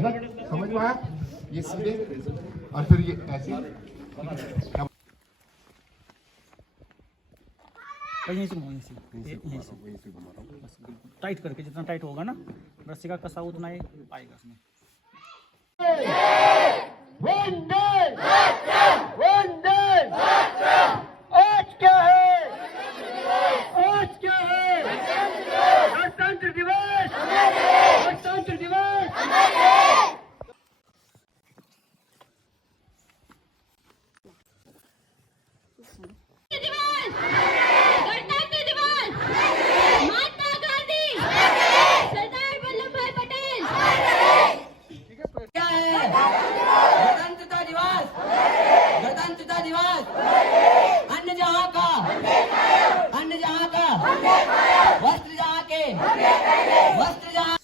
है ना, समझ में आया? ये सीधे और फिर ये ऐसे यहीं से घुमाओ, यहीं से बस टाइट करके, जितना टाइट होगा ना रस्सी का कसा उतना ही आएगा उसमें। आज क्या है? आज क्या है? गणतंत्र दिवस, गणतंत्र दिवस। गणतंत्र दिवस, महात्मा गांधी, सरदार वल्लभ भाई पटेल। क्या है? गणतंत्रता दिवस, गणतंत्रता दिवस। अन्न जहाँ का, अन्न जहाँ का, वस्त्र जहाँ के, वस्त्र जहाँ।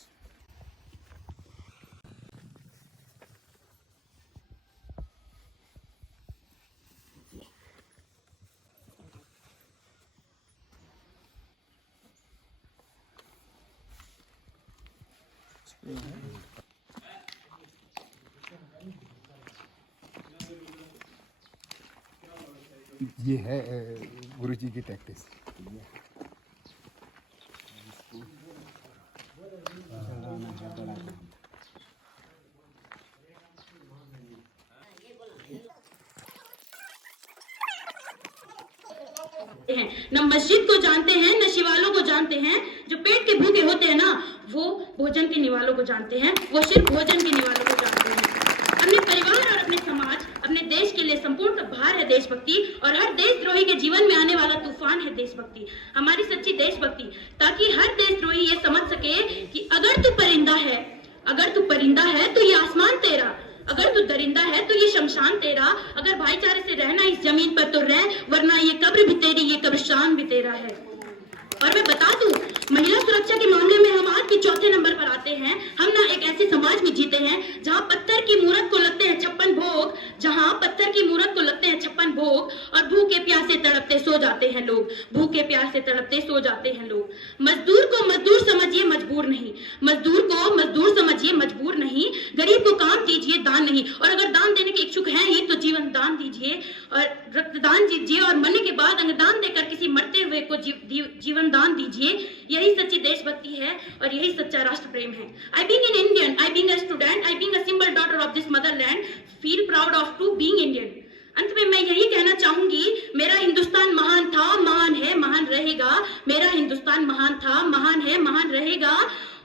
ये है गुरुजी की टैक्टिस। न मस्जिद को जानते हैं, न शिवालों को जानते हैं। जो पेट के भूखे होते हैं ना, वो भोजन के निवालों को जानते हैं, वो सिर्फ भोजन के निवालों को जानते हैं। अपने परिवार और अपने समाज, अपने देश के लिए संपूर्ण भार है देशभक्ति, और हर देशद्रोही के जीवन में आने वाला तूफान है देशभक्ति। हमारी सच्ची देशभक्ति, ताकि हर देशद्रोही ये समझ सके कि अगर तू परिंदा है, अगर तू परिंदा है तो ये आसमान तेरा, अगर तू दरिंदा है तो ये शमशान तेरा। अगर भाईचारे से रहना इस जमीन पर तो रह, वरना ये कब्र भी तेरी, ये कब्रिस्तान भी तेरा है। और मैं बता दूं, महिला सुरक्षा के मामले में हम आज भी चौथे नंबर पर आते हैं। हम ना एक ऐसे समाज में जीते हैं जहां पत्थर की मूरत को लगते हैं 56 भोग, जहां पत्थर की मूरत को लगते हैं 56 भोग, और भूखे प्यासे तड़पते सो जाते हैं लोग, भूखे प्यासे तड़पते सो जाते हैं लोग। मजदूर को मजदूर समझिए, मजबूर नहीं। मजदूर को मजदूर समझिए, मजबूर नहीं। गरीब को काम दीजिए, दान नहीं। और अगर दान देने के इच्छुक हैं ये, तो जीवन दान दीजिए और रक्तदान दीजिए, और मरने के बाद अंगदान देकर किसी मरते हुए को जीवन दान दीजिए। यही सच्ची देशभक्ति है और यही सच्चा राष्ट्र प्रेम है। I being an Indian, I being a student, I being a simple daughter of this motherland, feel proud of to being Indian. अंत में मैं यही कहना चाहूंगी, मेरा हिंदुस्तान महान था, महान है, महान रहेगा। मेरा हिंदुस्तान महान था, महान है, महान रहेगा।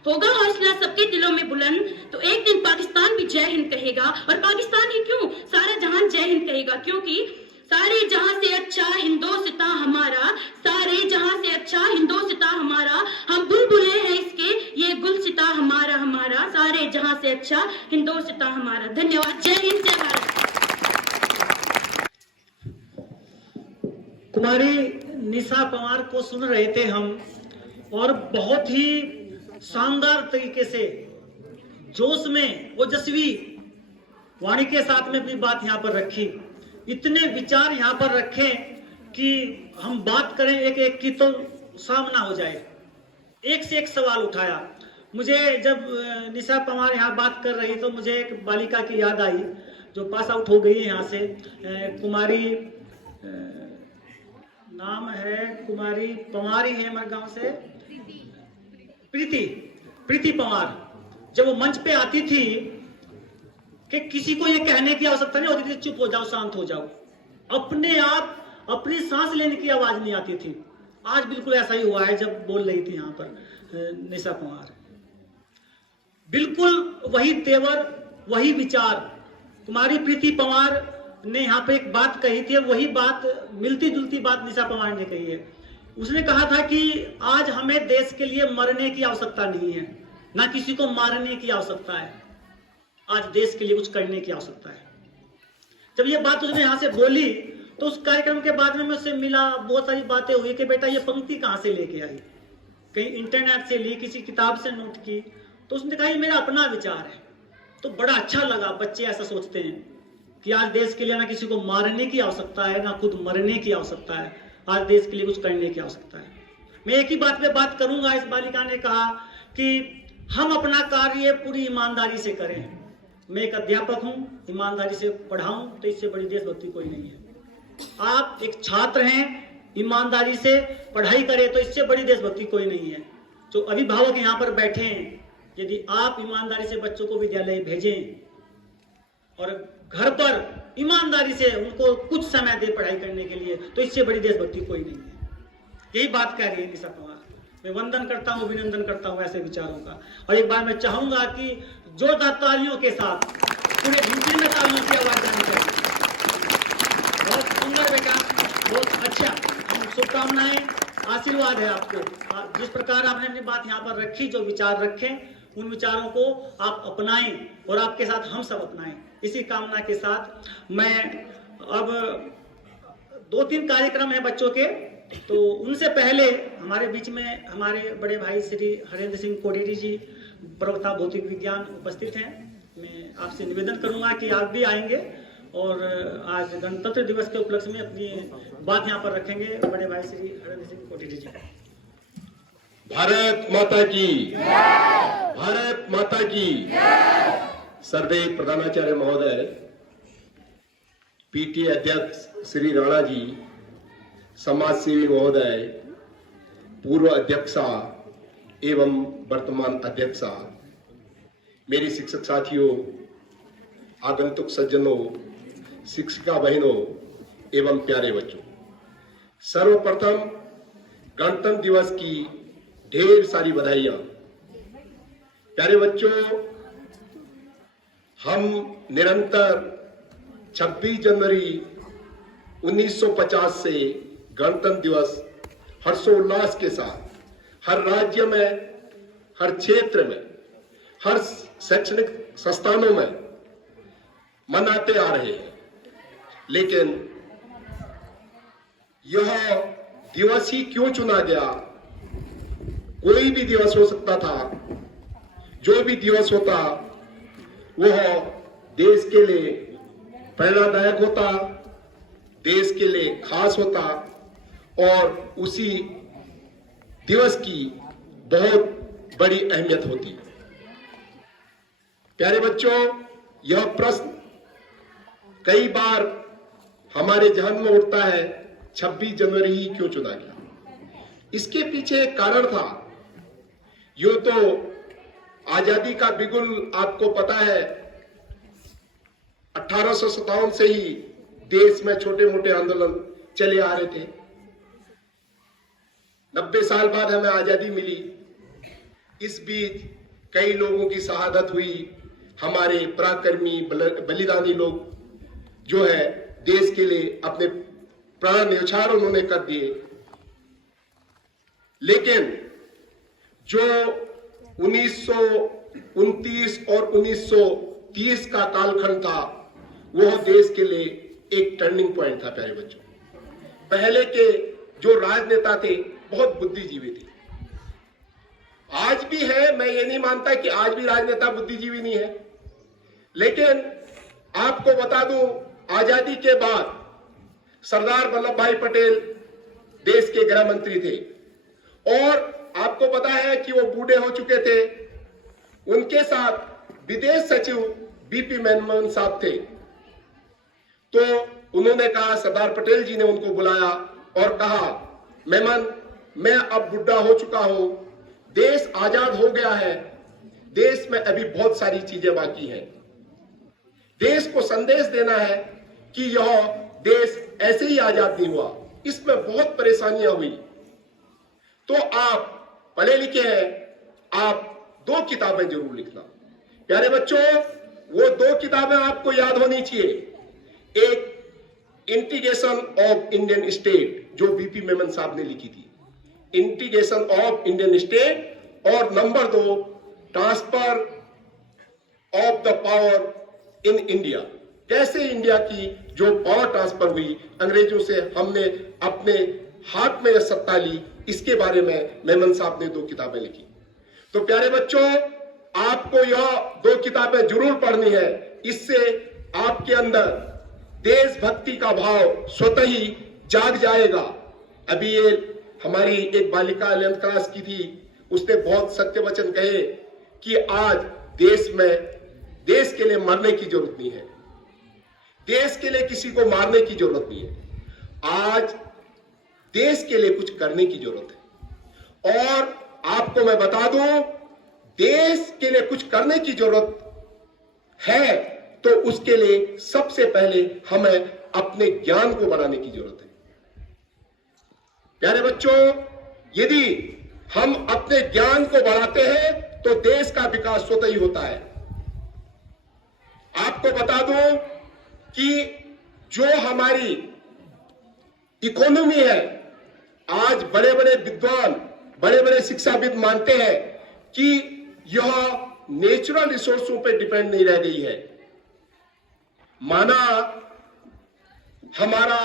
होगा हौसला सबके दिलों में बुलंद, तो एक दिन पाकिस्तान भी जय हिंद कहेगा। और पाकिस्तान ही क्यों, सारा जहान जय हिंद कहेगा, क्योंकि सारे जहां से अच्छा हिंदोस्तां हमारा, सारे जहां से अच्छा हिंदोस्तां हमारा। हम बुलबुले हैं इसके, ये गुलसिता हमारा, हमारा। सारे जहां से अच्छा हिंदोस्तां हमारा। धन्यवाद। जय हिंद, जय भारत। कुमारी निशा पंवार को सुन रहे थे हम, और बहुत ही शानदार तरीके से जोश में ओजस्वी वाणी के साथ में अपनी बात यहाँ पर रखी। इतने विचार यहाँ पर रखे कि हम बात करें एक एक की तो सामना हो जाए। एक से एक सवाल उठाया। मुझे जब निशा पंवार यहाँ बात कर रही तो मुझे एक बालिका की याद आई जो पास आउट हो गई है यहाँ से। कुमारी नाम है, कुमारी पंवार ही है हमारे गांव से, प्रीति पंवार। जब वो मंच पे आती थी कि किसी को ये कहने की आवश्यकता नहीं होती थी चुप हो जाओ, शांत हो जाओ, अपने आप अपनी सांस लेने की आवाज नहीं आती थी। आज बिल्कुल ऐसा ही हुआ है जब बोल रही थी यहाँ पर निशा पंवार। बिल्कुल वही तेवर, वही विचार कुमारी प्रीति पंवार ने यहाँ पे एक बात कही थी, वही बात, मिलती जुलती बात निशा पंवार ने कही है। उसने कहा था कि आज हमें देश के लिए मरने की आवश्यकता नहीं है, ना किसी को मारने की आवश्यकता है, आज देश के लिए कुछ करने की आवश्यकता है। जब ये बात उसने यहाँ से बोली तो उस कार्यक्रम के बाद में मैं उससे मिला, बहुत सारी बातें हुई कि बेटा ये पंक्ति कहाँ से लेके आई, कहीं इंटरनेट से ली, किसी किताब से नोट की। तो उसने कहा ये मेरा अपना विचार है। तो बड़ा अच्छा लगा, बच्चे ऐसा सोचते हैं कि आज देश के लिए ना किसी को मारने की आवश्यकता है, ना खुद मरने की आवश्यकता है, आज देश के लिए कुछ करने की आवश्यकता है। मैं एक ही बात पे बात करूंगा। इस बालिका ने कहा कि हम अपना कार्य पूरी ईमानदारी से करें, मैं एक अध्यापक हूं, ईमानदारी से पढ़ाऊं तो इससे बड़ी देशभक्ति कोई नहीं है। आप एक छात्र हैं, ईमानदारी से पढ़ाई करें तो इससे बड़ी देशभक्ति कोई नहीं है। जो अभिभावक यहाँ पर बैठे हैं, यदि आप ईमानदारी से बच्चों को विद्यालय भेजें और घर पर ईमानदारी से उनको कुछ समय दे पढ़ाई करने के लिए, तो इससे बड़ी देशभक्ति कोई नहीं है। यही बात कह रही है निशा पवार। मैं वंदन करता हूँ, अभिनंदन करता हूँ ऐसे विचारों का। और एक बार मैं चाहूंगा कि जोरदार तालियों के साथ पूरे यूपी में तालियों की आवाज जानी चाहिए। बहुत सुंदर बेटा, बहुत अच्छा। हम शुभकामनाएं, आशीर्वाद है आपको। जिस प्रकार आपने अपनी बात यहाँ पर रखी, जो विचार रखे, उन विचारों को आप अपनाएं और आपके साथ हम सब अपनाएं। इसी कामना के साथ मैं अब 2-3 कार्यक्रम है बच्चों के, तो उनसे पहले हमारे बीच में हमारे बड़े भाई श्री हरेंद्र सिंह कोडेरी जी, प्रवक्ता भौतिक विज्ञान, उपस्थित हैं। मैं आपसे निवेदन करूंगा कि आप भी आएंगे और आज गणतंत्र दिवस के उपलक्ष्य में अपनी बात यहाँ पर रखेंगे। बड़े भाई श्री हरेंद्र सिंह कोडेरी जी। भारत माता की, भारत माता की। सर्वदेव प्रधानाचार्य महोदय, पीटीए अध्यक्ष श्री राणा जी, समाज सेवी महोदय, पूर्व अध्यक्षा एवं वर्तमान अध्यक्षा, मेरी शिक्षक साथियों, आगंतुक सज्जनों, शिक्षिका बहनों एवं प्यारे बच्चों, सर्वप्रथम गणतंत्र दिवस की ढेर सारी बधाइयां। प्यारे बच्चों, हम निरंतर 26 जनवरी 1950 से गणतंत्र दिवस हर्षोल्लास के साथ हर राज्य में, हर क्षेत्र में, हर शैक्षणिक संस्थानों में मनाते आ रहे हैं। लेकिन यह दिवस ही क्यों चुना गया? कोई भी दिवस हो सकता था, जो भी दिवस होता वह देश के लिए प्रेरणादायक होता, देश के लिए खास होता और उसी दिवस की बहुत बड़ी अहमियत होती। प्यारे बच्चों, यह प्रश्न कई बार हमारे जहन में उठता है, 26 जनवरी ही क्यों चुना गया? इसके पीछे एक कारण था। यूं तो आजादी का बिगुल आपको पता है, 1857 से ही देश में छोटे मोटे आंदोलन चले आ रहे थे। 90 साल बाद हमें आजादी मिली। इस बीच कई लोगों की शहादत हुई। हमारे पराक्रमी बलिदानी लोग जो है देश के लिए अपने प्राण न्यौछावर उन्होंने कर दिए। लेकिन जो 1929 और 1930 का कालखंड था, वह देश के लिए एक टर्निंग पॉइंट था। प्यारे बच्चों, पहले के जो राजनेता थे बहुत बुद्धिजीवी थे। आज भी है, मैं ये नहीं मानता कि आज भी राजनेता बुद्धिजीवी नहीं है। लेकिन आपको बता दूं, आजादी के बाद सरदार वल्लभ भाई पटेल देश के गृह मंत्री थे और आपको पता है कि वो बूढ़े हो चुके थे। उनके साथ विदेश सचिव बीपी मेनन साहब थे। तो उन्होंने कहा, सरदार पटेल जी ने उनको बुलाया और कहा, मेमन, मैं अब बुढ़ा हो चुका हूं, देश आजाद हो गया है, देश में अभी बहुत सारी चीजें बाकी हैं। देश को संदेश देना है कि यह देश ऐसे ही आजाद नहीं हुआ, इसमें बहुत परेशानियां हुई। तो आप पढ़े लिखे हैं, आप 2 किताबें जरूर लिखना। प्यारे बच्चों, वो 2 किताबें आपको याद होनी चाहिए। एक इंटीग्रेशन ऑफ इंडियन स्टेट, जो बीपी मेमन साहब ने लिखी थी, इंटीग्रेशन ऑफ इंडियन स्टेट, और number 2 transfer of the power in India. कैसे इंडिया की जो पावर ट्रांसफर हुई, अंग्रेजों से हमने अपने हाथ में सत्ता ली, इसके बारे में मेमन साहब ने 2 किताबें लिखी। तो प्यारे बच्चों, आपको यह 2 किताबें जरूर पढ़नी है। इससे आपके अंदर देशभक्ति का भाव स्वतः ही जाग जाएगा। अभी ये हमारी एक बालिका 11th क्लास की थी, उसने बहुत सत्य वचन कहे कि आज देश में देश के लिए मरने की जरूरत नहीं है, देश के लिए किसी को मारने की जरूरत नहीं है। आज देश के लिए कुछ करने की जरूरत है। और आपको मैं बता दूं, देश के लिए कुछ करने की जरूरत है तो उसके लिए सबसे पहले हमें अपने ज्ञान को बढ़ाने की जरूरत है। प्यारे बच्चों, यदि हम अपने ज्ञान को बढ़ाते हैं तो देश का विकास स्वतः ही होता है। आपको बता दूं कि जो हमारी इकोनॉमी है, आज बड़े बड़े विद्वान, बड़े बड़े शिक्षाविद मानते हैं कि यह नेचुरल रिसोर्सों पर डिपेंड नहीं रह गई है। माना हमारा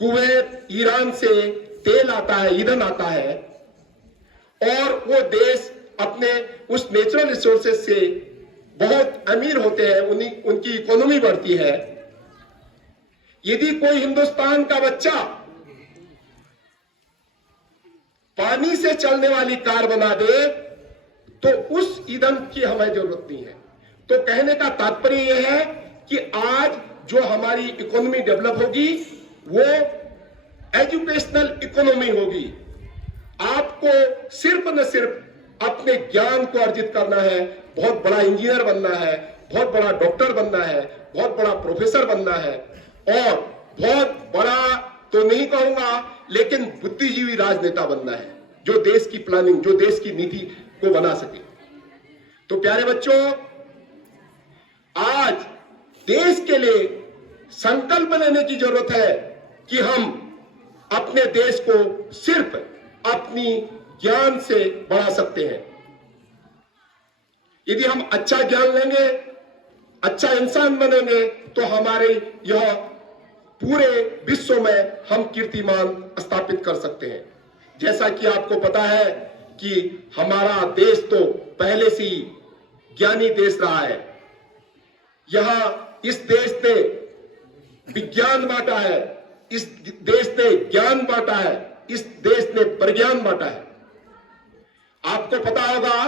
कुवैत, ईरान से तेल आता है, ईंधन आता है, और वो देश अपने उस नेचुरल रिसोर्सेज से बहुत अमीर होते हैं, उनकी इकोनॉमी बढ़ती है। यदि कोई हिंदुस्तान का बच्चा पानी से चलने वाली कार बना दे तो उस ईंधन की हमें जरूरत नहीं है। तो कहने का तात्पर्य यह है कि आज जो हमारी इकोनॉमी डेवलप होगी वो एजुकेशनल इकोनॉमी होगी। आपको सिर्फ न सिर्फ अपने ज्ञान को अर्जित करना है, बहुत बड़ा इंजीनियर बनना है, बहुत बड़ा डॉक्टर बनना है, बहुत बड़ा प्रोफेसर बनना है, और बहुत बड़ा तो नहीं कहूंगा लेकिन बुद्धिजीवी राजनेता बनना है, जो देश की प्लानिंग, जो देश की नीति को बना सके। तो प्यारे बच्चों, आज देश के लिए संकल्प लेने की जरूरत है कि हम अपने देश को सिर्फ अपनी ज्ञान से बढ़ा सकते हैं। यदि हम अच्छा ज्ञान लेंगे, अच्छा इंसान बनेंगे, तो हमारे यह पूरे विश्व में हम कीर्तिमान स्थापित कर सकते हैं। जैसा कि आपको पता है कि हमारा देश तो पहले से ही ज्ञानी देश रहा है। यहां इस देश ने विज्ञान बांटा है, इस देश ने ज्ञान बांटा है, इस देश ने प्रज्ञान बांटा है। आपको पता होगा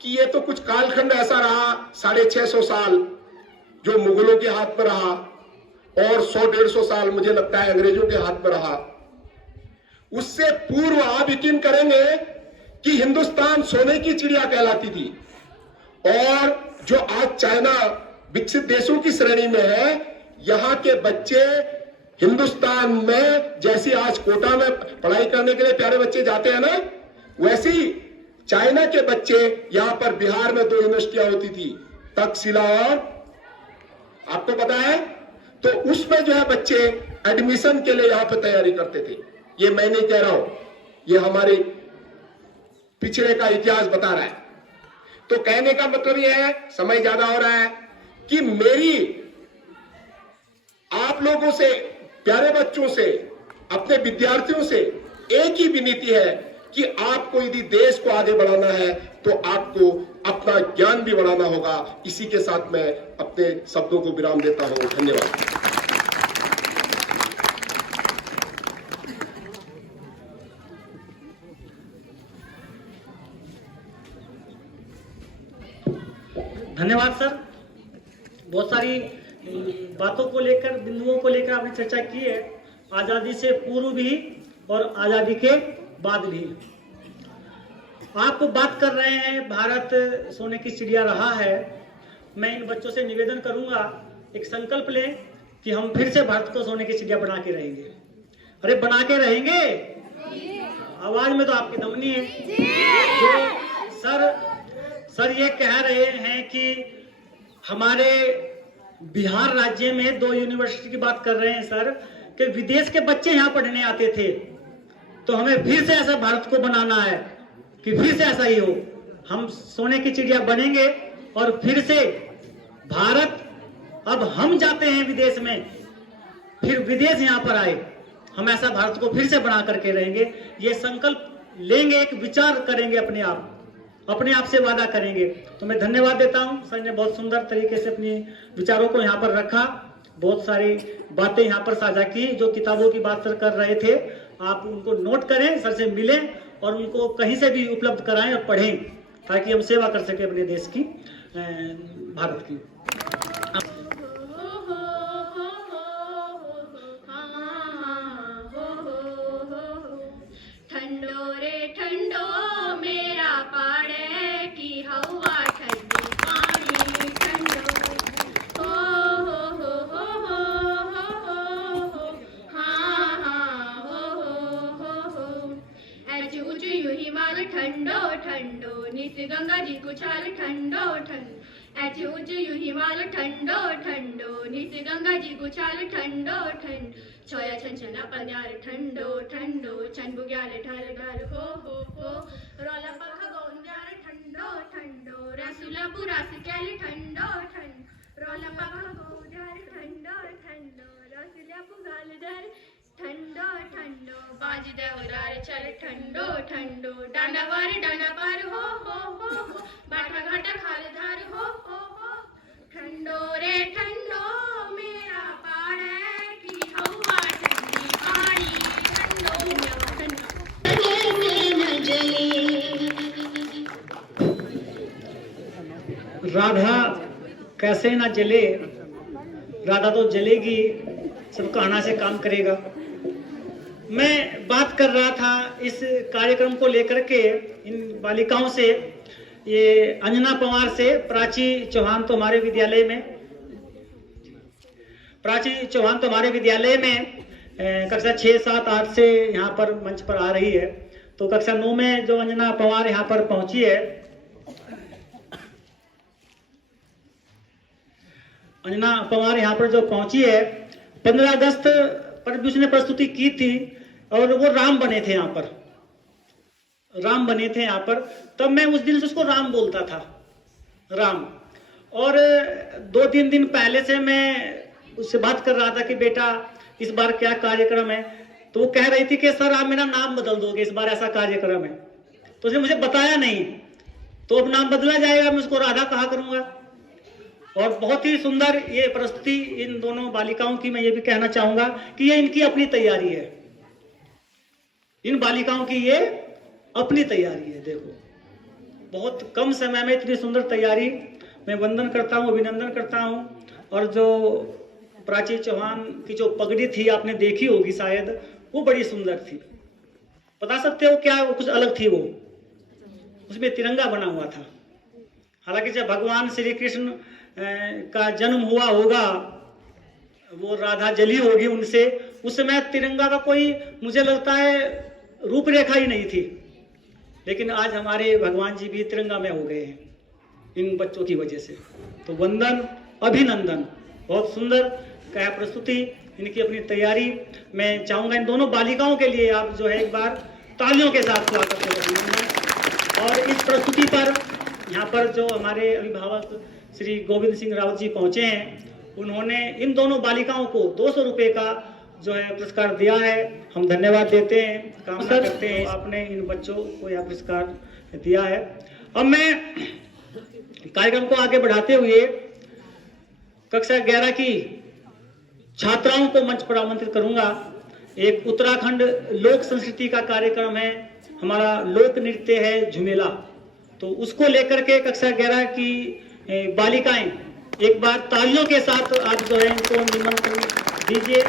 कि ये तो कुछ कालखंड ऐसा रहा 650 साल जो मुगलों के हाथ में रहा, और 100-150 साल मुझे लगता है अंग्रेजों के हाथ में रहा। उससे पूर्व आप यकीन करेंगे कि हिंदुस्तान सोने की चिड़िया कहलाती थी, और जो आज चाइना विकसित देशों की श्रेणी में है, यहां के बच्चे हिंदुस्तान में जैसे आज कोटा में पढ़ाई करने के लिए प्यारे बच्चे जाते हैं ना, वैसे ही चाइना के बच्चे यहां पर बिहार में 2 यूनिवर्सिटियां होती थी, तक्षशिला और, आपको पता है, तो उसमें जो है बच्चे एडमिशन के लिए यहां पर तैयारी करते थे। ये मैं नहीं कह रहा हूं, ये हमारे पिछड़े का इतिहास बता रहा है। तो कहने का मतलब यह है, समय ज्यादा हो रहा है, कि मेरी आप लोगों से, प्यारे बच्चों से, अपने विद्यार्थियों से एक ही विनती है कि आपको यदि देश को आगे बढ़ाना है तो आपको अपना ज्ञान भी बढ़ाना होगा। इसी के साथ मैं अपने शब्दों को विराम देता हूं। धन्यवाद। धन्यवाद सर। बहुत सारी बातों को लेकर, बिंदुओं को लेकर आपने चर्चा की है, आजादी से पूर्व भी और आजादी के बाद भी। आप बात कर रहे हैं भारत सोने की चिड़िया रहा है। मैं इन बच्चों से निवेदन करूंगा, एक संकल्प लें कि हम फिर से भारत को सोने की चिड़िया बना के रहेंगे। अरे बना के रहेंगे, आवाज में तो आपकी दम नहीं है। जो सर ये कह रहे हैं कि हमारे बिहार राज्य में 2 यूनिवर्सिटी की बात कर रहे हैं सर, कि विदेश के बच्चे यहाँ पढ़ने आते थे, तो हमें फिर से ऐसा भारत को बनाना है कि फिर से ऐसा ही हो। हम सोने की चिड़िया बनेंगे और फिर से भारत, अब हम जाते हैं विदेश में, फिर विदेश यहाँ पर आए, हम ऐसा भारत को फिर से बना करके रहेंगे। ये संकल्प लेंगे, एक विचार करेंगे, अपने आप से वादा करेंगे। तो मैं धन्यवाद देता हूं, सर ने बहुत सुंदर तरीके से अपने विचारों को यहाँ पर रखा, बहुत सारी बातें यहाँ पर साझा की। जो किताबों की बात सर कर रहे थे, आप उनको नोट करें, सर से मिलें और उनको कहीं से भी उपलब्ध कराएं और पढ़ें। ताकि हम सेवा कर सके अपने देश की, भारत की। ठंडो रे ठंडो मेरा पाड़े की हवा ठंडी पानी ठंडो हो हाँ हो ऐसे ऊंचे यूं हिमालय ठंडो ठंडो नित गंगा जी को छाल ठंडो ठंडो ऐसे ऊंचे यूं हिमालय ठंडो ठंडो नित गंगा जी को छाल ठंडो ठंडो छोया छन छना पन्यार ठंडो ठंडो छन बुग्याल ढाल ढाल हो रोला पखा गोंद्यार ठंडो ठंडो रसुला पूरा सिक्याल ठंडो ठंडो रोला पखा गोंद्यार ठंडो ठंडो रसुला पुगाल ढाल ठंडो ठंडो बाज देवदार चल ठंडो ठंडो डांडा पार हो बाटा घाटा खाल धार हो ठंडो रे ठंडो मेरा पाड़े की हवा ठंडी पानी ठंडो राधा कैसे ना जले, राधा तो जलेगी, सब कहना से काम करेगा। मैं बात कर रहा था इस कार्यक्रम को लेकर के इन बालिकाओं से, ये अंजना पवार से, प्राची चौहान तो हमारे विद्यालय में कक्षा 6, 7, 8 से यहाँ पर मंच पर आ रही है। तो कक्षा 9 में जो अंजना पवार यहाँ पर पहुंची है, अंजना पवार यहाँ पर जो पहुंची है, 15 अगस्त पर भी उसने प्रस्तुति की थी और वो राम बने थे यहाँ पर, तब मैं उस दिन से उसको राम बोलता था, राम। और 2-3 दिन पहले से मैं उससे बात कर रहा था कि बेटा इस बार क्या कार्यक्रम है, तो वो कह रही थी कि सर आप मेरा नाम बदल दोगे, इस बार ऐसा कार्यक्रम है। तो उसने मुझे बताया नहीं, तो अब नाम बदला जाएगा, मैं उसको राधा कहा करूंगा। और बहुत ही सुंदर ये प्रस्तुति इन दोनों बालिकाओं की, मैं ये भी कहना चाहूंगा कि ये इनकी अपनी तैयारी है, इन बालिकाओं की ये अपनी तैयारी है। देखो बहुत कम समय में इतनी सुंदर तैयारी, मैं वंदन करता हूँ, अभिनंदन करता हूँ। और जो प्राची चौहान की जो पगड़ी थी आपने देखी होगी शायद, वो बड़ी सुंदर थी। बता सकते हो क्या, वो कुछ अलग थी, वो उसमें तिरंगा बना हुआ था। हालांकि जब भगवान श्री कृष्ण का जन्म हुआ होगा, वो राधा जली होगी उनसे, उस समय तिरंगा का कोई मुझे लगता है रूपरेखा ही नहीं थी। लेकिन आज हमारे भगवान जी भी तिरंगा में हो गए हैं इन बच्चों की वजह से। तो वंदन, अभिनंदन, बहुत सुंदर क्या प्रस्तुति, इनकी अपनी तैयारी। मैं चाहूंगा इन दोनों बालिकाओं के लिए आप जो है एक बार तालियों के साथ स्वागत करें। और इस प्रस्तुति पर यहाँ पर जो हमारे अभिभावक श्री गोविंद सिंह रावत जी पहुंचे हैं, उन्होंने इन दोनों बालिकाओं को 200 रुपए का जो है पुरस्कार दिया है। हम धन्यवाद देते हैं, कामना करते हैं आपने इन बच्चों को यह पुरस्कार दिया है। अब मैं कार्यक्रम को आगे बढ़ाते हुए कक्षा 11 की छात्राओं को मंच पर आमंत्रित करूंगा। एक उत्तराखंड लोक संस्कृति का कार्यक्रम है, हमारा लोक नृत्य है झुमेला, तो उसको लेकर के कक्षा 11 की बालिकाएं एक बार तालियों के साथ आप जो है इनको निमंत्रण दीजिए।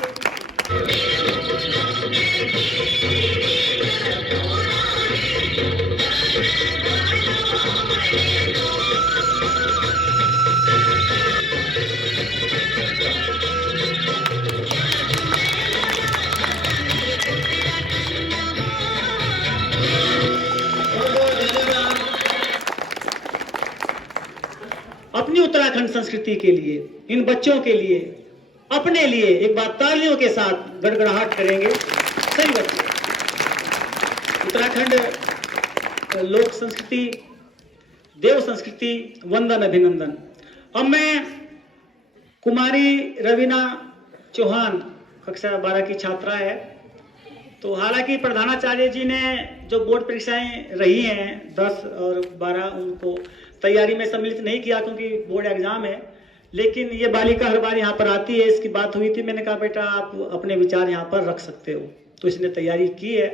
अपनी उत्तराखंड संस्कृति के लिए, इन बच्चों के लिए, अपने लिए एक बार तालियों के साथ गड़गड़ाहट करेंगे सही बच्चे। उत्तराखंड लोक संस्कृति, देव संस्कृति, वंदन, अभिनंदन। अब मैं कुमारी रवीना चौहान कक्षा 12 की छात्रा है। तो हालांकि प्रधानाचार्य जी ने जो बोर्ड परीक्षाएं रही हैं 10 और 12, उनको तैयारी में सम्मिलित नहीं किया क्योंकि बोर्ड एग्जाम है। लेकिन ये बालिका हर बार यहाँ पर आती है, इसकी बात हुई थी, मैंने कहा बेटा आप अपने विचार यहाँ पर रख सकते हो, तो इसने तैयारी की है।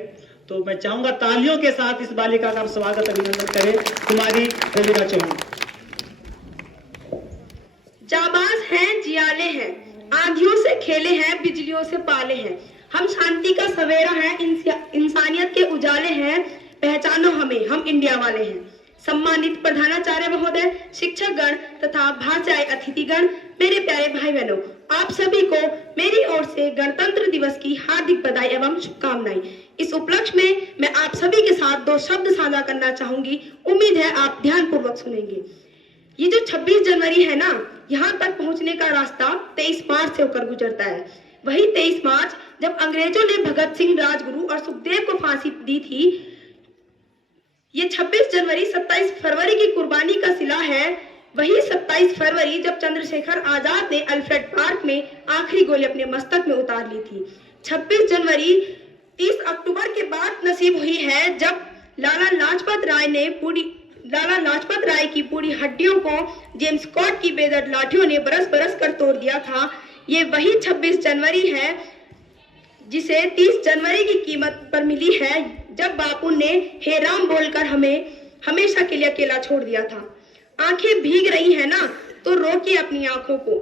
तो मैं चाहूंगा तालियों के साथ इस बालिका का स्वागत अभिनंदन करें कुमारी रवीना चौहान। जाबाज हैं, जियाले हैं, आंधियों से खेले हैं, बिजलियों से पाले हैं, हम शांति का सवेरा है, इंसानियत के उजाले हैं, पहचानो हमें, हम इंडिया वाले हैं। सम्मानित प्रधानाचार्य महोदय, शिक्षक गण तथा भाषाई अतिथिगण, मेरे प्यारे भाई बहनों, आप सभी को मेरी ओर से गणतंत्र दिवस की हार्दिक बधाई एवं शुभकामनाएं। इस उपलक्ष्य में मैं आप सभी के साथ 2 शब्द साझा करना चाहूंगी, उम्मीद है आप ध्यानपूर्वक सुनेंगे। ये जो 26 जनवरी है ना, यहाँ तक पहुंचने का रास्ता 23 मार्च से होकर गुजरता है। वही 23 मार्च जब अंग्रेजों ने भगत सिंह, राजगुरु और सुखदेव को फांसी दी थी, ये 26 जनवरी 27 फरवरी की कुर्बानी का सिला है। वही 27 फरवरी जब चंद्रशेखर आजाद ने अल्फ्रेड पार्क में आखिरी गोली अपने मस्तक में उतार ली थी। 26 जनवरी 30 अक्टूबर के बाद नसीब हुई है जब लाला लाजपत राय की पूरी हड्डियों को जेम्स स्कॉट की बेदर्द लाठियों ने बरस बरस कर तोड़ दिया था। ये वही 26 जनवरी है जिसे 30 जनवरी की कीमत पर मिली है जब बापू ने हे राम बोलकर हमें हमेशा के लिए अकेला छोड़ दिया था। आंखें भीग रही है ना, तो रोकिए अपनी आंखों को,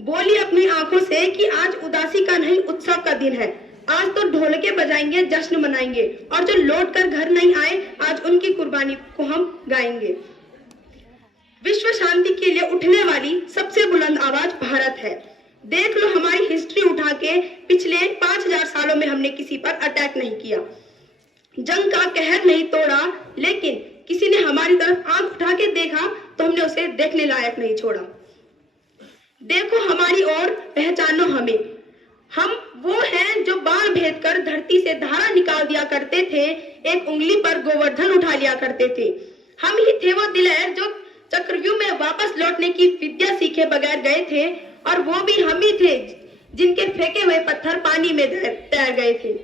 बोलिए अपनी आंखों से कि आज उदासी का नहीं उत्सव का दिन है। आज तो ढोलके बजाएंगे, जश्न मनाएंगे, और जो लौट कर घर नहीं आए आज उनकी कुर्बानी को हम गाएंगे। विश्व शांति के लिए उठने वाली सबसे बुलंद आवाज भारत है। देख लो हमारी हिस्ट्री उठा के, पिछले 5000 सालों में हमने किसी पर अटैक नहीं किया, जंग का कहर नहीं तोड़ा, लेकिन किसी ने हमारी तरफ आंख उठा के देखा तो हमने उसे देखने लायक नहीं छोड़ा। देखो हमारी ओर, पहचानो हमें, हम वो हैं जो बाण भेद कर धरती से धारा निकाल दिया करते थे, एक उंगली पर गोवर्धन उठा लिया करते थे। हम ही थे वो दिलेर जो चक्रव्यूह में वापस लौटने की विद्या सीखे बगैर गए थे, और वो भी हम ही थे जिनके फेंके हुए पत्थर पानी में तैर गए थे।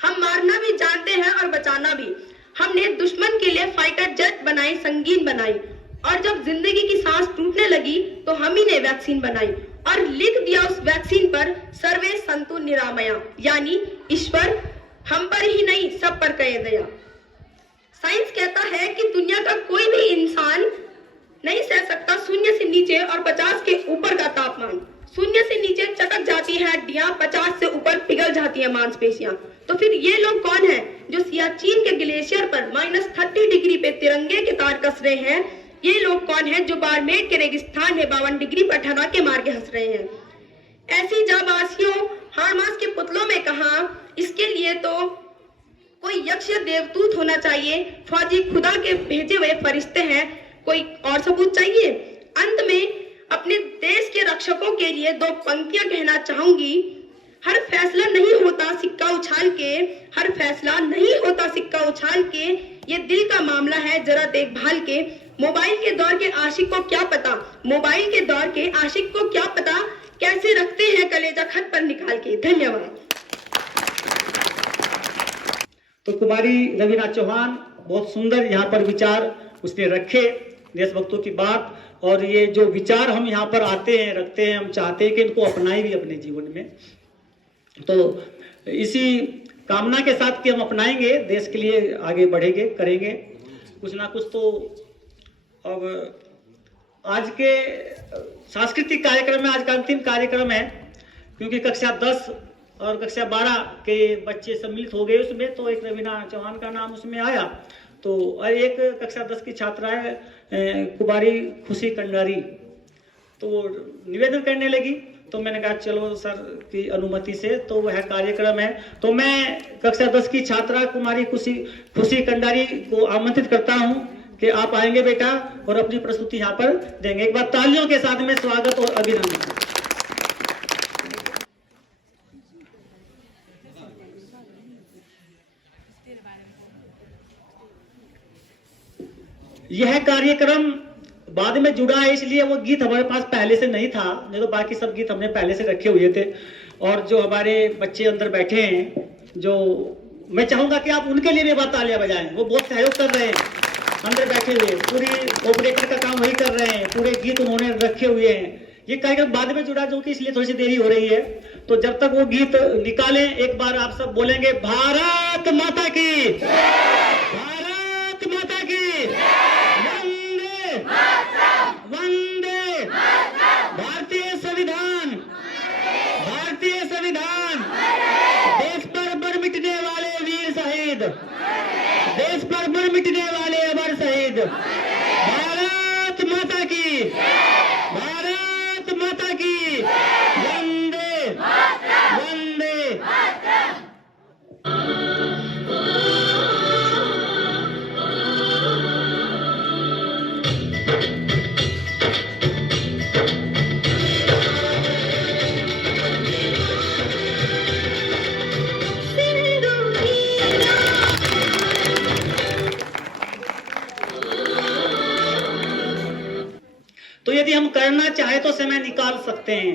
हम मारना भी जानते हैं और बचाना भी। हमने दुश्मन के लिए फाइटर जेट बनाई, संगीन बनाई, और जब जिंदगी की सांस टूटने लगी तो हम ही ने वैक्सीन बनाई और लिख दिया उस वैक्सीन पर सर्वे संतु निरामया, यानी ईश्वर हम पर ही नहीं सब पर करे दया। साइंस कहता है कि दुनिया का कोई भी इंसान नहीं सह सकता 0 से नीचे और 50 के ऊपर का तापमान। 0 से नीचे चटक जाती है हड्डियां, 50 से ऊपर पिघल जाती है मांसपेशियां। तो फिर ये लोग कौन हैं जो सियाचिन के ग्लेशियर पर -30 डिग्री पे तिरंगे के तार कस रहे हैं? ये लोग कौन हैं जो बाड़मेर के रेगिस्तान में 52 डिग्री पर ठहरा के मार के हंस रहे हैं? ऐसी जाबाजियों हारमास के पुतलों में कहा, इसके लिए तो कोई यक्ष देवदूत होना चाहिए, फौजी खुदा के भेजे हुए फरिश्ते हैं, कोई और सबूत चाहिए? अंत में अपने देश के रक्षकों के लिए 2 पंक्तियां कहना चाहूंगी। हर फैसला नहीं होता सिक्का उछाल के, हर फैसला नहीं होता सिक्का उछाल के, ये दिल का मामला है जरा देखभाल के। मोबाइल के दौर के आशिक को क्या पता, मोबाइल के दौर के आशिक को क्या पता, कैसे रखते हैं कलेजा खत पर निकाल के। धन्यवाद। तो कुमारी रवीना चौहान बहुत सुंदर यहाँ पर विचार उसने रखे, देशभक्तों की बात, और ये जो विचार हम यहाँ पर आते हैं रखते हैं, हम चाहते हैं कि इनको अपनाएं भी अपने जीवन में। तो इसी कामना के साथ कि हम अपनाएंगे, देश के लिए आगे बढ़ेंगे, करेंगे कुछ ना कुछ। तो अब आज के सांस्कृतिक कार्यक्रम में, आज का अंतिम कार्यक्रम है, क्योंकि कक्षा 10 और कक्षा 12 के बच्चे सम्मिलित हो गए उसमें, तो एक रवीना चौहान का नाम उसमें आया। तो एक कक्षा 10 की छात्रा है कुमारी खुशी कंडारी, तो निवेदन करने लगी, तो मैंने कहा चलो सर की अनुमति से, तो वह कार्यक्रम है। तो मैं कक्षा 10 की छात्रा कुमारी खुशी कंडारी को आमंत्रित करता हूं कि आप आएंगे बेटा और अपनी प्रस्तुति यहाँ पर देंगे। एक बार तालियों के साथ में स्वागत और अभिनंदन। यह कार्यक्रम बाद में जुड़ा है, इसलिए वो गीत हमारे पास पहले से नहीं था, नहीं तो बाकी सब गीत हमने पहले से रखे हुए थे। और जो हमारे बच्चे अंदर बैठे हैं, जो मैं चाहूंगा कि आप उनके लिए भी बात तालियां बजाएं, वो बहुत सहयोग कर रहे हैं अंदर बैठे हुए, पूरी ऑपरेटर का काम वही कर रहे हैं, पूरे गीत उन्होंने रखे हुए हैं। ये कार्यक्रम बाद में जुड़ा जो कि इसलिए थोड़ी सी देरी हो रही है। तो जब तक वो गीत निकालें, एक बार आप सब बोलेंगे भारत माता की, भारत माता की, वंदे वंदे, भारतीय संविधान, भारतीय संविधान, देश पर मर मिटने वाले वीर शहीद, देश पर मर मिटने वाले अमर शहीद, भारत माता की, भारत माता की, वंदे वंदे। तो यदि हम करना चाहे तो समय निकाल सकते हैं,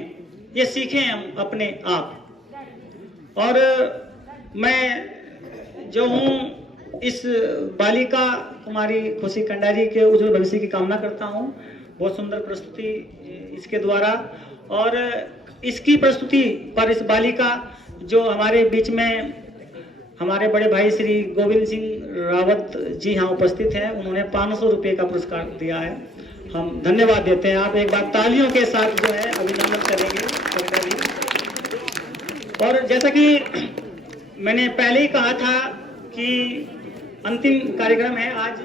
ये सीखें हम अपने आप। और मैं जो हूँ इस बालिका कुमारी खुशी कंडारी के उज्जवल भविष्य की कामना करता हूँ। बहुत सुंदर प्रस्तुति इसके द्वारा, और इसकी प्रस्तुति पर इस बालिका जो हमारे बीच में हमारे बड़े भाई श्री गोविंद सिंह रावत जी यहाँ उपस्थित हैं, उन्होंने 500 रुपये का पुरस्कार दिया है। हम धन्यवाद देते हैं। आप एक बार तालियों के साथ जो है अभिनंदन करेंगे। और जैसा कि मैंने पहले ही कहा था कि अंतिम कार्यक्रम है आज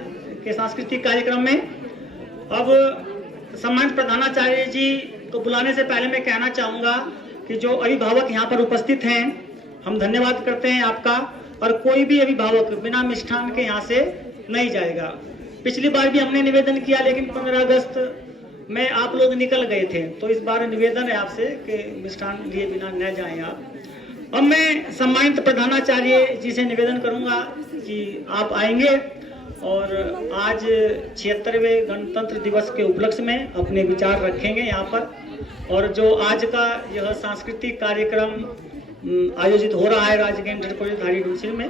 के सांस्कृतिक कार्यक्रम में। अब सम्मानित प्रधानाचार्य जी को बुलाने से पहले मैं कहना चाहूँगा कि जो अभिभावक यहाँ पर उपस्थित हैं, हम धन्यवाद करते हैं आपका। और कोई भी अभिभावक बिना मिष्ठान के यहाँ से नहीं जाएगा। पिछली बार भी हमने निवेदन किया, लेकिन 15 अगस्त में आप लोग निकल गए थे, तो इस बार निवेदन है आपसे कि मिष्ठान लिए बिना न जाएं आप। अब मैं सम्मानित प्रधानाचार्य जी से निवेदन करूंगा कि आप आएंगे और आज 76वें गणतंत्र दिवस के उपलक्ष्य में अपने विचार रखेंगे यहाँ पर। और जो आज का यह सांस्कृतिक कार्यक्रम आयोजित हो रहा है राजकीय इंटर कॉलेज धारी डुमसिल में,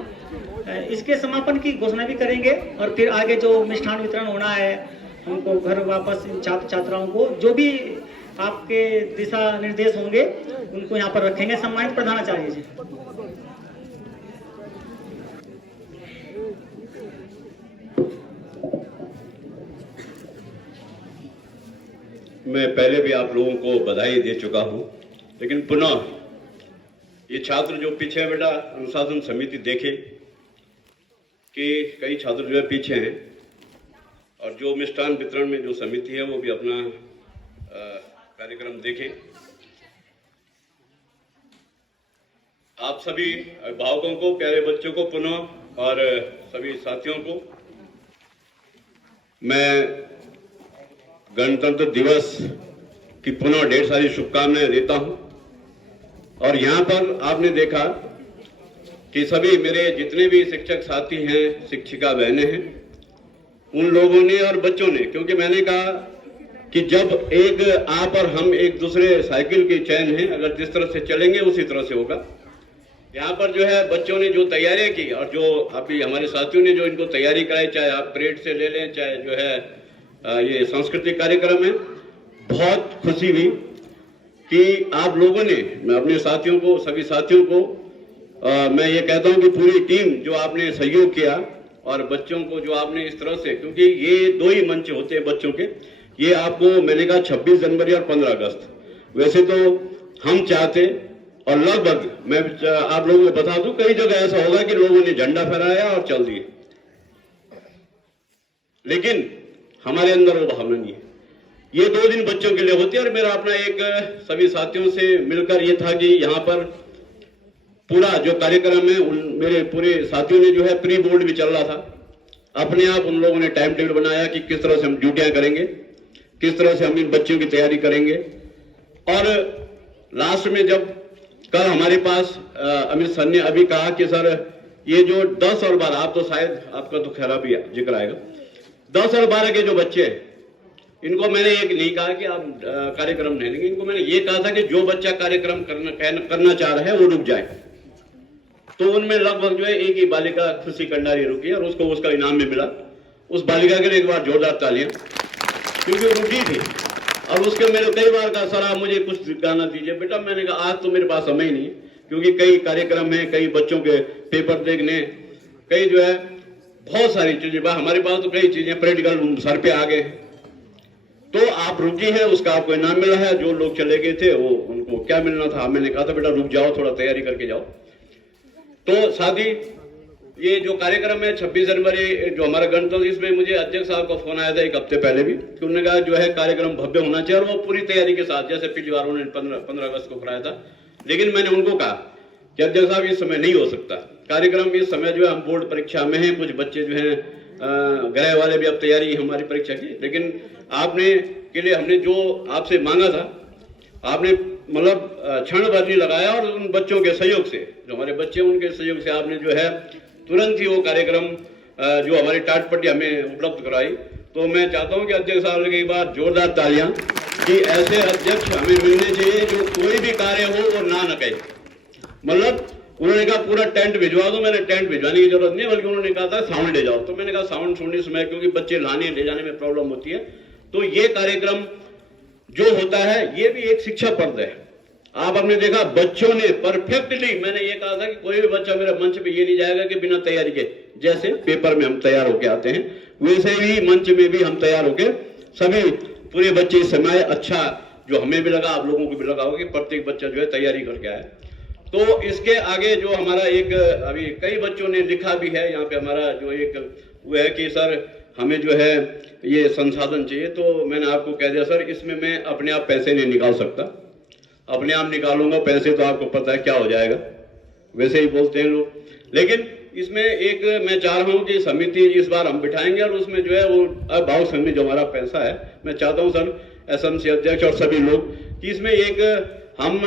इसके समापन की घोषणा भी करेंगे। और फिर आगे जो मिष्ठान वितरण होना है उनको घर वापस छात्र छात्राओं को जो भी आपके दिशा निर्देश होंगे उनको यहाँ पर रखेंगे। सम्मानित प्रधानाचार्य जी। मैं पहले भी आप लोगों को बधाई दे चुका हूं, लेकिन पुनः ये छात्र जो पीछे है बेटा, अनुशासन समिति देखे कि कई छात्र जो है पीछे हैं, और जो मिष्ठान वितरण में जो समिति है वो भी अपना कार्यक्रम देखें। आप सभी अभिभावकों को, प्यारे बच्चों को पुनः और सभी साथियों को मैं गणतंत्र दिवस की पुनः ढेर सारी शुभकामनाएं देता हूं। और यहाँ पर आपने देखा कि सभी मेरे जितने भी शिक्षक साथी हैं, शिक्षिका बहनें हैं, उन लोगों ने और बच्चों ने, क्योंकि मैंने कहा कि जब एक आप और हम एक दूसरे साइकिल की चैन हैं, अगर जिस तरह से चलेंगे उसी तरह से होगा। यहाँ पर जो है बच्चों ने जो तैयारियां की और जो अभी हमारे साथियों ने जो इनको तैयारी कराई, चाहे आप परेड से ले लें, चाहे जो है ये सांस्कृतिक कार्यक्रम है, बहुत खुशी हुई कि आप लोगों ने, मैं अपने साथियों को, सभी साथियों को मैं ये कहता हूं कि पूरी टीम जो आपने सहयोग किया और बच्चों को जो आपने इस तरह से, क्योंकि ये दो ही मंच होते हैं बच्चों के, ये आपको मैंने कहा 26 जनवरी और 15 अगस्त। वैसे तो हम चाहते, और लगभग मैं आप लोगों को बता दूं, कई जगह ऐसा होगा कि लोगों ने झंडा फहराया और चल दिए, लेकिन हमारे अंदर वो भावना नहीं है। ये 2 दिन बच्चों के लिए होती है। और मेरा अपना एक सभी साथियों से मिलकर ये था कि यहाँ पर पूरा जो कार्यक्रम है, मेरे पूरे साथियों ने जो है प्री बोर्ड भी चल रहा था, अपने आप उन लोगों ने टाइम टेबल बनाया कि किस तरह से हम ड्यूटियां करेंगे, किस तरह से हम इन बच्चों की तैयारी करेंगे। और लास्ट में जब कल हमारे पास अमित सर ने अभी कहा कि सर ये जो 10 और 12, आप तो शायद आपका तो खैर भी जिक्र आएगा, 10 और 12 के जो बच्चे हैं, इनको मैंने एक नहीं कहा कि आप कार्यक्रम नहीं लेंगे, इनको मैंने ये कहा था कि जो बच्चा कार्यक्रम करना चाह रहा है वो रुक जाए। तो उनमें लगभग जो है एक ही बालिका खुशी कंडारी रुकी और उसको उसका इनाम भी मिला। उस बालिका के लिए एक बार जोरदार तालियां, क्योंकि वो रुकी थी और उसके मैंने कई बार कहा सर आप मुझे कुछ गाना दीजिए। बेटा मैंने कहा आज तो मेरे पास समय ही नहीं है, क्योंकि कई कार्यक्रम हैं, कई बच्चों के पेपर देखने, कई जो है बहुत सारी चीजें, हमारे पास तो कई चीजें प्रैक्टिकल सर पे आ गए। तो आप रुकी है, उसका आपको इनाम मिला है। जो लोग चले गए थे वो उनको क्या मिलना था, मैंने कहा था बेटा रुक जाओ, थोड़ा तैयारी करके जाओ। तो साथ ही ये जो कार्यक्रम है 26 जनवरी जो हमारा गणतंत्र, इसमें मुझे अध्यक्ष साहब का फोन आया था 1 हफ्ते पहले भी, कि उन्होंने कहा जो है कार्यक्रम भव्य होना चाहिए और वो पूरी तैयारी के साथ, जैसे पिछली बार उन्होंने 15 अगस्त को कराया था। लेकिन मैंने उनको कहा कि अध्यक्ष साहब इस समय नहीं हो सकता कार्यक्रम, इस समय जो है हम बोर्ड परीक्षा में हैं, कुछ बच्चे जो है गृह वाले भी अब तैयारी हमारी परीक्षा की, लेकिन आपने के लिए हमने जो आपसे मांगा था आपने मतलब क्षण भर नहीं लगाया, और उन बच्चों के सहयोग से, जो हमारे बच्चे उनके सहयोग से आपने जो है तुरंत ही वो कार्यक्रम जो हमारी टाट पट्टी हमें उपलब्ध कराई। तो मैं चाहता हूं कि अध्यक्ष साहब के एक बार जोरदार तालियां, कि ऐसे अध्यक्ष हमें मिलने चाहिए जो कोई भी कार्य हो और ना कहे। मतलब उन्होंने कहा पूरा टेंट भिजवा दो, मैंने टेंट भिजवाने की जरूरत नहीं, बल्कि उन्होंने कहा था साउंड ले जाओ। तो मैंने कहा साउंड सुनने समय, क्योंकि बच्चे लाने ले जाने में प्रॉब्लम होती है, तो ये कार्यक्रम जो होता है ये भी एक शिक्षा पर्व है। आप आपने देखा बच्चों ने परफेक्टली, मैंने ये कहा था कि कोई भी बच्चा मेरे मंच पे ये नहीं जाएगा कि बिना तैयारी के, जैसे पेपर में हम तैयार होके आते हैं वैसे ही मंच में भी हम तैयार होके सभी पूरे बच्चे इस समय अच्छा, जो हमें भी लगा आप लोगों को भी लगा होगा कि प्रत्येक बच्चा जो है तैयारी करके आए। तो इसके आगे जो हमारा एक अभी कई बच्चों ने लिखा भी है यहाँ पे, हमारा जो एक वो है कि सर हमें जो है ये संसाधन चाहिए। तो मैंने आपको कह दिया सर इसमें मैं अपने आप पैसे नहीं निकाल सकता, अपने आप निकालूंगा पैसे तो आपको पता है क्या हो जाएगा, वैसे ही बोलते हैं लोग। लेकिन इसमें एक मैं चाह रहा हूं कि समिति इस बार हम बिठाएंगे और उसमें जो है वो भाव संघ में जो हमारा पैसा है, मैं चाहता हूं सर एसएमसी अध्यक्ष और सभी लोग कि इसमें एक हम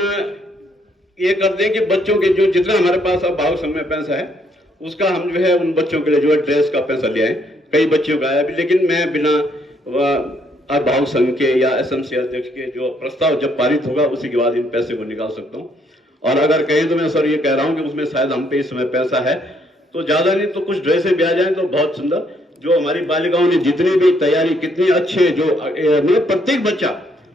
ये कर दें कि बच्चों के जो जितना हमारे पास अब भाव संघ में पैसा है उसका हम जो है उन बच्चों के लिए जो है ड्रेस का पैसा ले आए। कई बच्चों का आया भी, लेकिन मैं बिना भाव संघ के या एसएमसी अध्यक्ष के जो प्रस्ताव जब पारित होगा उसी के बाद इन पैसे को निकाल सकता हूं। और अगर कहें तो मैं सर ये कह रहा हूं कि उसमें शायद हम पे इस समय पैसा है तो ज्यादा नहीं तो कुछ ड्रेसें भी आ जाए तो बहुत सुंदर। जो हमारी बालिकाओं ने जितनी भी तैयारी कितनी अच्छे, जो मतलब प्रत्येक बच्चा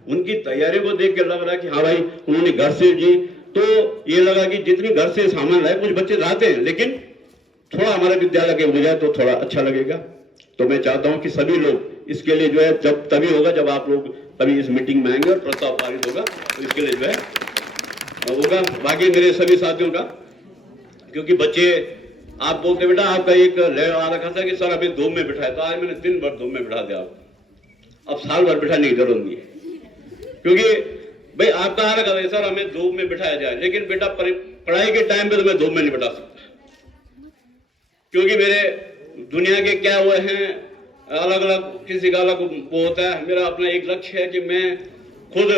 उनकी तैयारी को देख के लग रहा है कि हाँ भाई उन्होंने घर से जी, तो ये लगा कि जितनी घर से सामान लाए, कुछ बच्चे लाते हैं लेकिन थोड़ा हमारे विद्यालय के हो जाए तो थोड़ा अच्छा लगेगा। तो मैं चाहता हूं कि सभी लोग इसके लिए जो है जब तभी होगा जब आप लोग तभी इस मीटिंग में आएंगे और प्रस्ताव पारित होगा, तो इसके लिए जो है होगा। बाकी मेरे सभी साथियों का, क्योंकि बच्चे आप बोलते बेटा आपका एक लहर आ रखा था कि सर अभी धूप में बिठाया, तो आज मैंने दिन भर धूप में बिठा दिया आपको। अब साल भर बिठाने की जरूरत नहीं है, क्योंकि भाई आपका आ रखा था सर हमें धूप में बिठाया जाए, लेकिन बेटा पढ़ाई के टाइम पे तो मैं धूप में नहीं बिठा सकता, क्योंकि मेरे दुनिया के क्या हुए हैं अलग अलग, किसी का अलग वो होता है। मेरा अपना एक लक्ष्य है कि मैं खुद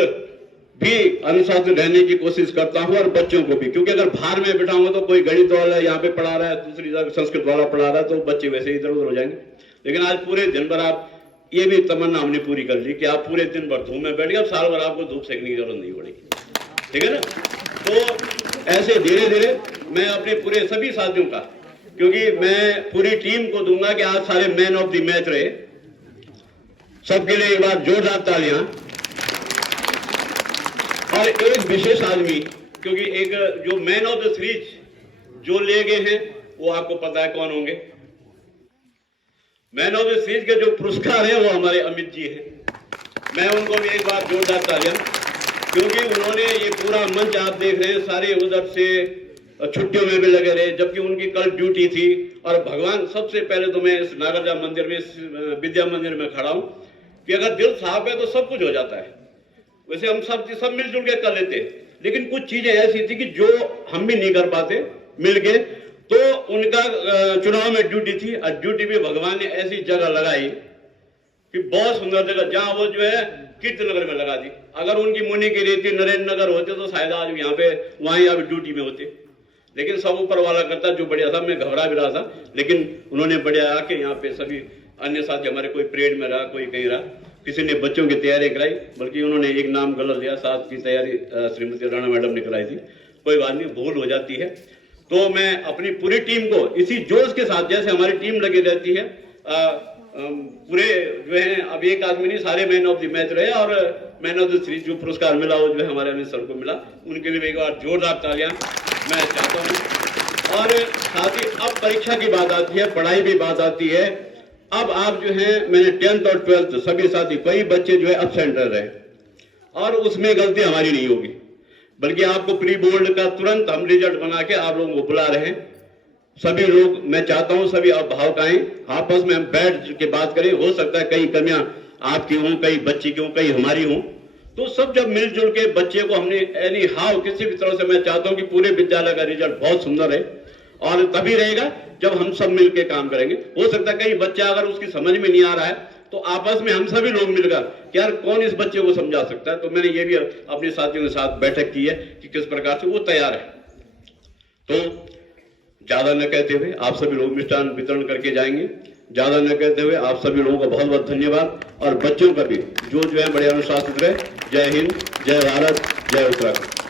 भी अनुशासित रहने की कोशिश करता हूं और बच्चों को भी, क्योंकि अगर बाहर में बिठाऊंगा तो कोई गणित वाला यहाँ पे पढ़ा रहा है, दूसरी जगह संस्कृत वाला पढ़ा रहा है, तो बच्चे वैसे ही इधर उधर हो जाएंगे। लेकिन आज पूरे दिन भर आप ये भी तमन्ना हमने पूरी कर ली कि आप पूरे दिन भर धूप में बैठ गए, अब साल भर आपको धूप सेकने की जरूरत नहीं पड़ेगी, ठीक है ना। तो ऐसे धीरे धीरे मैं अपने पूरे सभी साथियों का, क्योंकि मैं पूरी टीम को दूंगा कि आज सारे मैन ऑफ द मैच रहे, सबके लिए एक बार जोरदार तालियां। और एक विशेष आदमी, क्योंकि एक जो मैन ऑफ द सीरीज जो ले गए हैं वो आपको पता है कौन होंगे। मैन ऑफ द सीरीज के जो पुरस्कार है वो हमारे अमित जी हैं। मैं उनको भी एक बार जोरदार तालियां, क्योंकि उन्होंने ये पूरा मंच आप देख रहे हैं सारे उधर से छुट्टियों में भी लगे रहे, जबकि उनकी कल ड्यूटी थी। और भगवान सबसे पहले तो मैं इस नागरजा मंदिर में, इस विद्या मंदिर में खड़ा हूं कि अगर दिल साफ है तो सब कुछ हो जाता है। वैसे हम सब मिलजुल के कर लेते, लेकिन कुछ चीजें ऐसी थी कि जो हम भी नहीं कर पाते मिल के। तो उनका चुनाव में ड्यूटी थी और ड्यूटी भी भगवान ने ऐसी जगह लगाई कि बहुत सुंदर जगह, जहां वो जो है कीर्तनगर में लगा दी। अगर उनकी मुनि की रीति नरेंद्र नगर होते तो शायद आज यहाँ पे वहीं अब ड्यूटी में होते, लेकिन सब ऊपर वाला करता जो बढ़िया था। मैं घबरा भी रहा था, लेकिन उन्होंने बढ़िया आके यहाँ पे सभी अन्य साथी हमारे, कोई परेड में रहा, कोई कहीं रहा, किसी ने बच्चों की तैयारी कराई, बल्कि उन्होंने एक नाम गलत दिया, साथ की तैयारी श्रीमती राणा मैडम ने कराई थी। कोई बात नहीं, भूल हो जाती है। तो मैं अपनी पूरी टीम को इसी जोश के साथ, जैसे हमारी टीम लगी रहती है पूरे जो है, अब एक आदमी नहीं, सारे मैन ऑफ द मैच रहे और मैन ऑफ द सीरीज जो पुरस्कार मिला वो जो है हमारे अनिल सर को मिला। उनके लिए एक बार जोरदार तालियां मैं चाहता हूँ। और साथ ही अब परीक्षा की बात आती है, पढ़ाई की बात आती है। अब आप जो है, मैंने 10th और 12th सभी साथी, कई बच्चे जो है अपसेंट रह रहे और उसमें गलती हमारी नहीं होगी, बल्कि आपको प्री बोर्ड का तुरंत हम रिजल्ट बना के आप लोगों को बुला रहे हैं। सभी लोग, मैं चाहता हूं सभी अभिभावकाएं आपस में हम बैठ के बात करें। हो सकता है कई कमियां आपकी हों, कई बच्चे की हों, कई हमारी हों, तो सब जब मिलजुल के बच्चे को हमने एनी हाउ किसी भी तरह से, मैं चाहता हूं कि पूरे विद्यालय का रिजल्ट बहुत सुंदर है और तभी रहेगा जब हम सब मिलकर काम करेंगे। हो सकता है कई बच्चा अगर उसकी समझ में नहीं आ रहा है तो आपस में हम सभी लोग मिलकर कि यार कौन इस बच्चे को समझा सकता है, तो मैंने ये भी अपने साथियों के साथ बैठक की है कि किस प्रकार से वो तैयार है। तो ज्यादा न कहते हुए आप सभी लोग मिष्ठान वितरण करके जाएंगे। ज्यादा न कहते हुए आप सभी लोगों का बहुत बहुत धन्यवाद और बच्चों का भी जो है बड़े अनुशासित रहे। जय हिंद, जय भारत, जय उत्तराखंड।